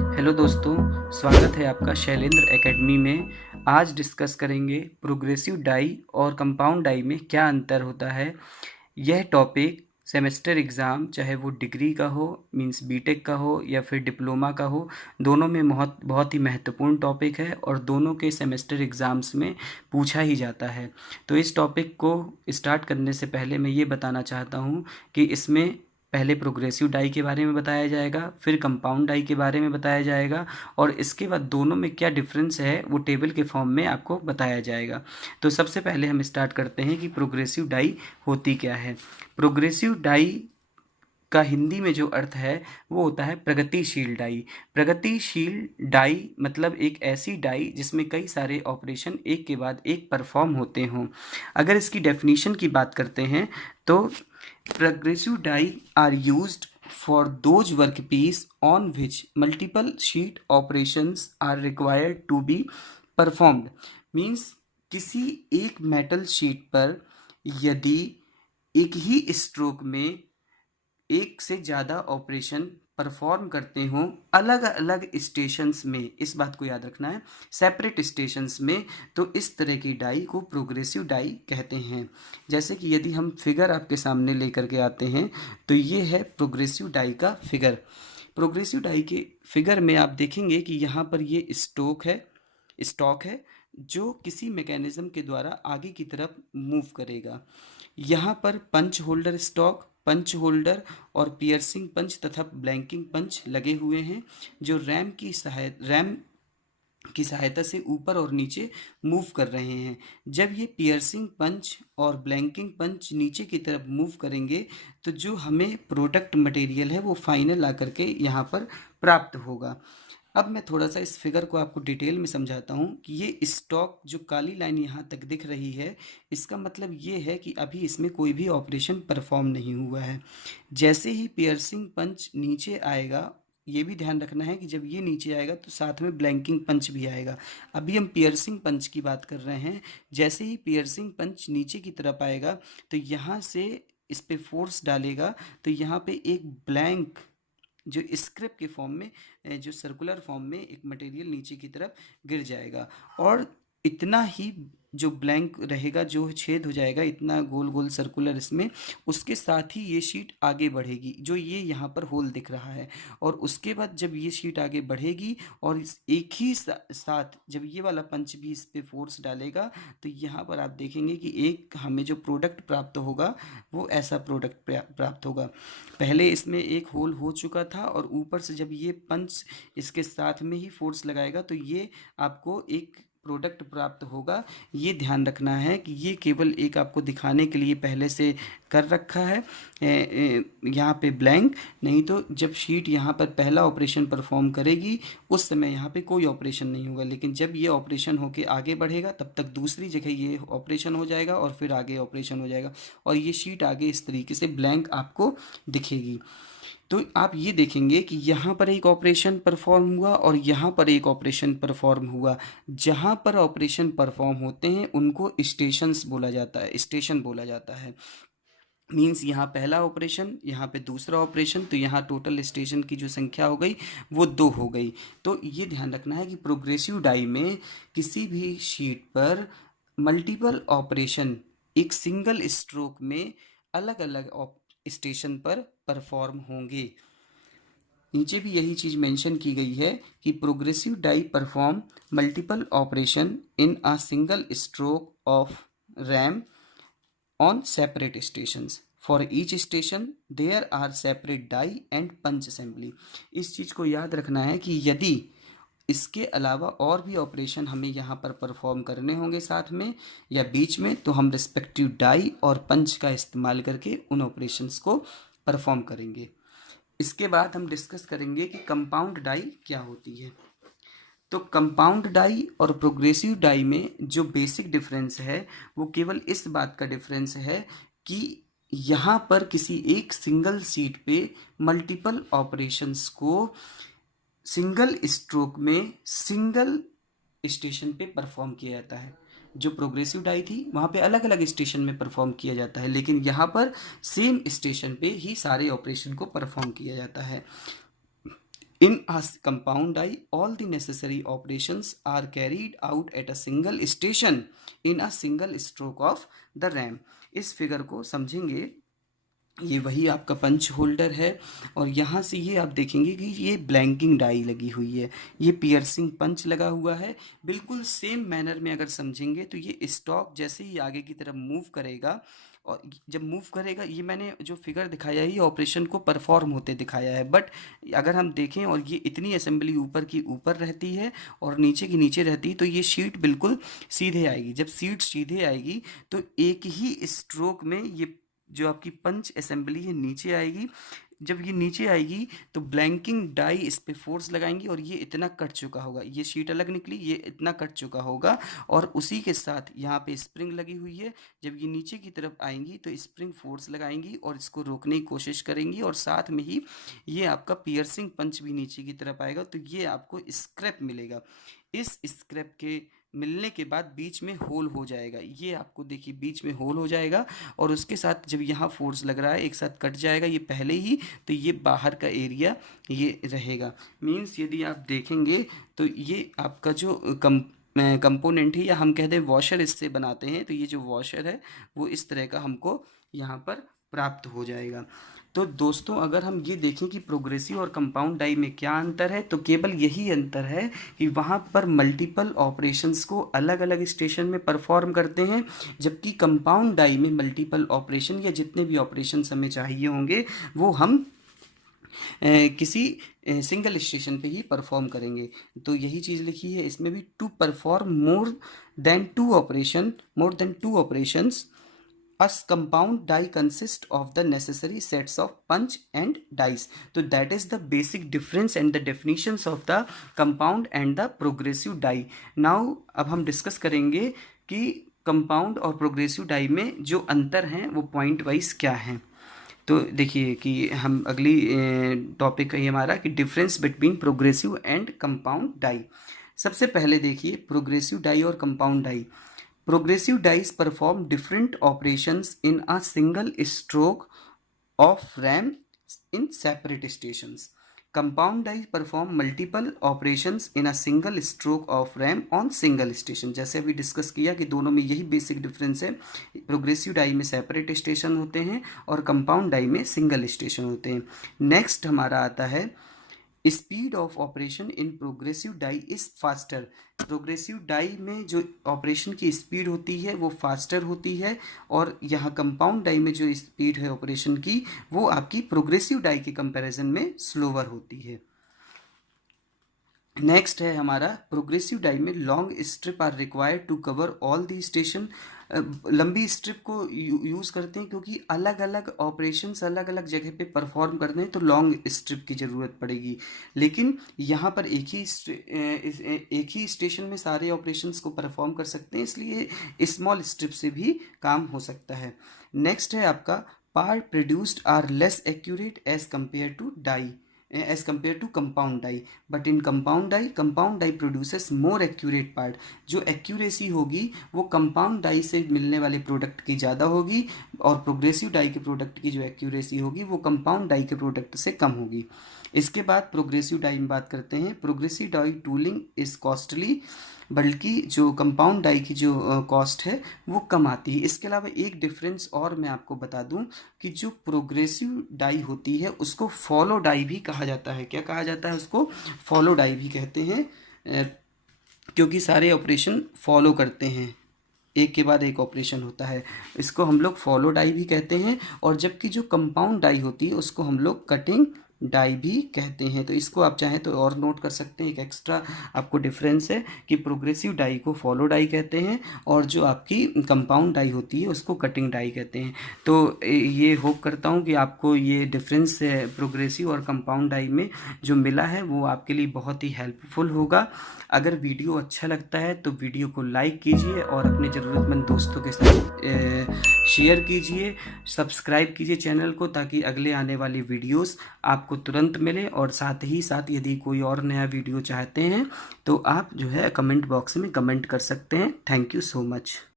Hello दोस्तों, स्वागत है आपका शैलेंद्र एकेडमी में। आज डिस्कस करेंगे प्रोग्रेसिव डाई और कंपाउंड डाई में क्या अंतर होता है। यह टॉपिक सेमेस्टर एग्ज़ाम, चाहे वो डिग्री का हो, मींस बीटेक का हो या फिर डिप्लोमा का हो, दोनों में बहुत बहुत ही महत्वपूर्ण टॉपिक है और दोनों के सेमेस्टर एग्ज़ाम्स में पूछा ही जाता है। तो इस टॉपिक को स्टार्ट करने से पहले मैं ये बताना चाहता हूँ कि इसमें पहले प्रोग्रेसिव डाई के बारे में बताया जाएगा, फिर कंपाउंड डाई के बारे में बताया जाएगा और इसके बाद दोनों में क्या डिफरेंस है वो टेबल के फॉर्म में आपको बताया जाएगा। तो सबसे पहले हम स्टार्ट करते हैं कि प्रोग्रेसिव डाई होती क्या है। प्रोग्रेसिव डाई का हिंदी में जो अर्थ है वो होता है प्रगतिशील डाई। प्रगतिशील डाई मतलब एक ऐसी डाई जिसमें कई सारे ऑपरेशन एक के बाद एक परफॉर्म होते हों। अगर इसकी डेफिनेशन की बात करते हैं तो progressive die are used for those workpiece on which multiple sheet operations are required to be performed। Means किसी एक मेटल शीट पर यदि एक ही स्ट्रोक में एक से ज़्यादा ऑपरेशन परफॉर्म करते हों अलग अलग स्टेशंस में, इस बात को याद रखना है, सेपरेट स्टेशंस में, तो इस तरह की डाई को प्रोग्रेसिव डाई कहते हैं। जैसे कि यदि हम फिगर आपके सामने लेकर के आते हैं तो ये है प्रोग्रेसिव डाई का फिगर। प्रोग्रेसिव डाई के फिगर में आप देखेंगे कि यहाँ पर ये स्टॉक है जो किसी मैकेनिज्म के द्वारा आगे की तरफ मूव करेगा। यहाँ पर पंच होल्डर स्टॉक, पंच होल्डर और पियर्सिंग पंच तथा ब्लैंकिंग पंच लगे हुए हैं जो रैम की सहायता से ऊपर और नीचे मूव कर रहे हैं। जब ये पियर्सिंग पंच और ब्लैंकिंग पंच नीचे की तरफ मूव करेंगे तो जो हमें प्रोडक्ट मटेरियल है वो फाइनल आकर के यहाँ पर प्राप्त होगा। अब मैं थोड़ा सा इस फिगर को आपको डिटेल में समझाता हूँ कि ये स्टॉक जो काली लाइन यहाँ तक दिख रही है, इसका मतलब ये है कि अभी इसमें कोई भी ऑपरेशन परफॉर्म नहीं हुआ है। जैसे ही पियर्सिंग पंच नीचे आएगा, ये भी ध्यान रखना है कि जब ये नीचे आएगा तो साथ में ब्लैंकिंग पंच भी आएगा। अभी हम पियर्सिंग पंच की बात कर रहे हैं। जैसे ही पियर्सिंग पंच नीचे की तरफ आएगा तो यहाँ से इस पे फोर्स डालेगा तो यहाँ पे एक ब्लैंक जो स्क्रिप के फॉर्म में, जो सर्कुलर फॉर्म में एक मटेरियल नीचे की तरफ गिर जाएगा और इतना ही जो ब्लैंक रहेगा, जो छेद हो जाएगा इतना गोल गोल सर्कुलर इसमें, उसके साथ ही ये शीट आगे बढ़ेगी जो ये यहाँ पर होल दिख रहा है। और उसके बाद जब ये शीट आगे बढ़ेगी और इस एक ही साथ जब ये वाला पंच भी इस पे फोर्स डालेगा तो यहाँ पर आप देखेंगे कि एक हमें जो प्रोडक्ट प्राप्त होगा वो ऐसा प्रोडक्ट प्राप्त होगा। पहले इसमें एक होल हो चुका था और ऊपर से जब ये पंच इसके साथ में ही फोर्स लगाएगा तो ये आपको एक प्रोडक्ट प्राप्त होगा। ये ध्यान रखना है कि ये केवल एक आपको दिखाने के लिए पहले से कर रखा है यहाँ पे ब्लैंक, नहीं तो जब शीट यहाँ पर पहला ऑपरेशन परफॉर्म करेगी उस समय यहाँ पे कोई ऑपरेशन नहीं होगा, लेकिन जब ये ऑपरेशन होके आगे बढ़ेगा तब तक दूसरी जगह ये ऑपरेशन हो जाएगा और फिर आगे ऑपरेशन हो जाएगा और ये शीट आगे इस तरीके से ब्लैंक आपको दिखेगी। तो आप ये देखेंगे कि यहाँ पर एक ऑपरेशन परफॉर्म हुआ और यहाँ पर एक ऑपरेशन परफॉर्म हुआ। जहाँ पर ऑपरेशन परफॉर्म होते हैं उनको स्टेशंस बोला जाता है, स्टेशन बोला जाता है। मीन्स यहाँ पहला ऑपरेशन, यहाँ पे दूसरा ऑपरेशन, तो यहाँ टोटल स्टेशन की जो संख्या हो गई वो 2 हो गई। तो ये ध्यान रखना है कि प्रोग्रेसिव डाई में किसी भी शीट पर मल्टीपल ऑपरेशन एक सिंगल स्ट्रोक में अलग अलग स्टेशन पर परफॉर्म होंगे। नीचे भी यही चीज़ मेंशन की गई है कि progressive die perform multiple operation in a single stroke of ram on separate stations। For each station there are separate die and punch assembly। इस चीज़ को याद रखना है कि यदि इसके अलावा और भी ऑपरेशन हमें यहाँ पर परफॉर्म करने होंगे साथ में या बीच में, तो हम रिस्पेक्टिव डाई और पंच का इस्तेमाल करके उन ऑपरेशंस को परफॉर्म करेंगे। इसके बाद हम डिस्कस करेंगे कि कंपाउंड डाई क्या होती है। तो कंपाउंड डाई और प्रोग्रेसिव डाई में जो बेसिक डिफरेंस है वो केवल इस बात का डिफरेंस है कि यहाँ पर किसी एक सिंगल सीट पे मल्टीपल ऑपरेशंस को सिंगल स्ट्रोक में सिंगल स्टेशन पे परफॉर्म किया जाता है। जो प्रोग्रेसिव डाई थी वहाँ पे अलग अलग स्टेशन में परफॉर्म किया जाता है, लेकिन यहाँ पर सेम स्टेशन पे ही सारे ऑपरेशन को परफॉर्म किया जाता है। In a compound die, all the necessary operations are carried out at a single station in a single stroke of the RAM. इस फिगर को समझेंगे, ये वही आपका पंच होल्डर है और यहाँ से ये आप देखेंगे कि ये ब्लैंकिंग डाई लगी हुई है, ये पियर्सिंग पंच लगा हुआ है। बिल्कुल सेम मैनर में अगर समझेंगे तो ये स्टॉक जैसे ही आगे की तरफ मूव करेगा, और जब मूव करेगा, ये मैंने जो फिगर दिखाया है ये ऑपरेशन को परफॉर्म होते दिखाया है, बट अगर हम देखें और ये इतनी असेंबली ऊपर की ऊपर रहती है और नीचे की नीचे रहती है, तो ये शीट बिल्कुल सीधे आएगी। जब शीट सीधे आएगी तो एक ही स्ट्रोक में ये जो आपकी पंच असेंबली है नीचे आएगी। जब ये नीचे आएगी तो ब्लैंकिंग डाई इस पे फोर्स लगाएंगी और ये इतना कट चुका होगा, ये शीट अलग निकली, ये इतना कट चुका होगा और उसी के साथ यहाँ पे स्प्रिंग लगी हुई है। जब ये नीचे की तरफ आएंगी तो स्प्रिंग फोर्स लगाएंगी और इसको रोकने की कोशिश करेंगी और साथ में ही ये आपका पियर्सिंग पंच भी नीचे की तरफ आएगा, तो ये आपको स्क्रैप मिलेगा। इस स्क्रैप के मिलने के बाद बीच में होल हो जाएगा, ये आपको देखिए बीच में होल हो जाएगा और उसके साथ जब यहाँ फोर्स लग रहा है एक साथ कट जाएगा ये पहले ही, तो ये बाहर का एरिया ये रहेगा। मीन्स यदि आप देखेंगे तो ये आपका जो कंपोनेंट है, या हम कहते हैं वॉशर इससे बनाते हैं, तो ये जो वॉशर है वो इस तरह का हमको यहाँ पर प्राप्त हो जाएगा। तो दोस्तों अगर हम ये देखें कि प्रोग्रेसिव और कंपाउंड डाई में क्या अंतर है, तो केवल यही अंतर है कि वहाँ पर मल्टीपल ऑपरेशंस को अलग अलग स्टेशन में परफॉर्म करते हैं, जबकि कंपाउंड डाई में मल्टीपल ऑपरेशन या जितने भी ऑपरेशंस हमें चाहिए होंगे वो हम किसी सिंगल स्टेशन पे ही परफॉर्म करेंगे। तो यही चीज़ लिखी है इसमें भी, to perform more than two operations a compound die consists of the necessary sets of punch and dice. So that is the basic difference and the definitions of the compound and the progressive die. Now अब हम discuss करेंगे कि compound और progressive die में जो अंतर हैं वो पॉइंट वाइज क्या हैं। तो देखिए कि हम अगली टॉपिक है हमारा कि difference between progressive and compound die. सबसे पहले देखिए प्रोग्रेसिव डाई और compound die. Progressive dies perform different operations in a single stroke of RAM in separate stations. Compound dies perform multiple operations in a single stroke of RAM on single station. जैसे अभी discuss किया कि दोनों में यही basic difference है, progressive die में separate station होते हैं और कंपाउंड डाई में सिंगल स्टेशन होते हैं। नेक्स्ट हमारा आता है speed of operation in progressive die is faster. Progressive die में जो ऑपरेशन की स्पीड होती है वो फास्टर होती है और यहाँ कंपाउंड डाई में जो स्पीड है ऑपरेशन की वो आपकी प्रोग्रेसिव डाई के कंपैरिजन में स्लोवर होती है। नेक्स्ट है हमारा प्रोग्रेसिव डाई में long strip are required to cover all the station. लंबी स्ट्रिप को यूज़ करते हैं क्योंकि अलग अलग ऑपरेशंस अलग अलग जगह पे परफॉर्म करते हैं, तो लॉन्ग स्ट्रिप की ज़रूरत पड़ेगी। लेकिन यहाँ पर एक ही स्टेशन में सारे ऑपरेशंस को परफॉर्म कर सकते हैं, इसलिए स्मॉल स्ट्रिप से भी काम हो सकता है। नेक्स्ट है आपका part produced are less accurate as compare to compound die, but in compound die produces more accurate part. जो एक्यूरेसी होगी वो कंपाउंड डाई से मिलने वाले प्रोडक्ट की ज़्यादा होगी और प्रोग्रेसिव डाई के प्रोडक्ट की जो एक्यूरेसी होगी वो कंपाउंड डाई के प्रोडक्ट से कम होगी। इसके बाद प्रोग्रेसिव डाई में बात करते हैं। Progressive die tooling is costly, बल्कि जो कंपाउंड डाई की जो कॉस्ट है वो कम आती है। इसके अलावा एक डिफरेंस और मैं आपको बता दूं कि जो प्रोग्रेसिव डाई होती है उसको फॉलो डाई भी कहा जाता है। क्या कहा जाता है उसको? फॉलो डाई भी कहते हैं, क्योंकि सारे ऑपरेशन फॉलो करते हैं, एक के बाद एक ऑपरेशन होता है, इसको हम लोग फॉलो डाई भी कहते हैं। और जबकि जो कंपाउंड डाई होती है उसको हम लोग कटिंग डाई भी कहते हैं। तो इसको आप चाहें तो और नोट कर सकते हैं, एक एक्स्ट्रा आपको डिफरेंस है कि प्रोग्रेसिव डाई को फॉलो डाई कहते हैं और जो आपकी कंपाउंड डाई होती है उसको कटिंग डाई कहते हैं। तो ये होप करता हूँ कि आपको ये डिफरेंस प्रोग्रेसिव और कंपाउंड डाई में जो मिला है वो आपके लिए बहुत ही हेल्पफुल होगा। अगर वीडियो अच्छा लगता है तो वीडियो को लाइक कीजिए और अपने ज़रूरतमंद दोस्तों के साथ शेयर कीजिए, सब्सक्राइब कीजिए चैनल को ताकि अगले आने वाली वीडियोस आपको तुरंत मिले। और साथ ही साथ यदि कोई और नया वीडियो चाहते हैं तो आप जो है कमेंट बॉक्स में कमेंट कर सकते हैं। Thank you so much.